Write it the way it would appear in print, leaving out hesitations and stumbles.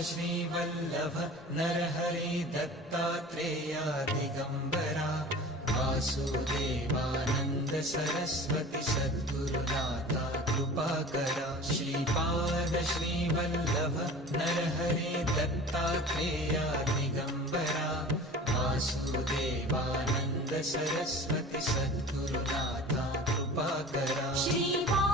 Shrivallabh Narhari Dattatreya Digambara Vasudevanand Saraswati सद्गुरुनाथा कृपाकरा Shripad Shrivallabh Narhari Dattatreya Digambara Vasudevanand Saraswati सद्गुरुनाथा कृपाकरा Shripad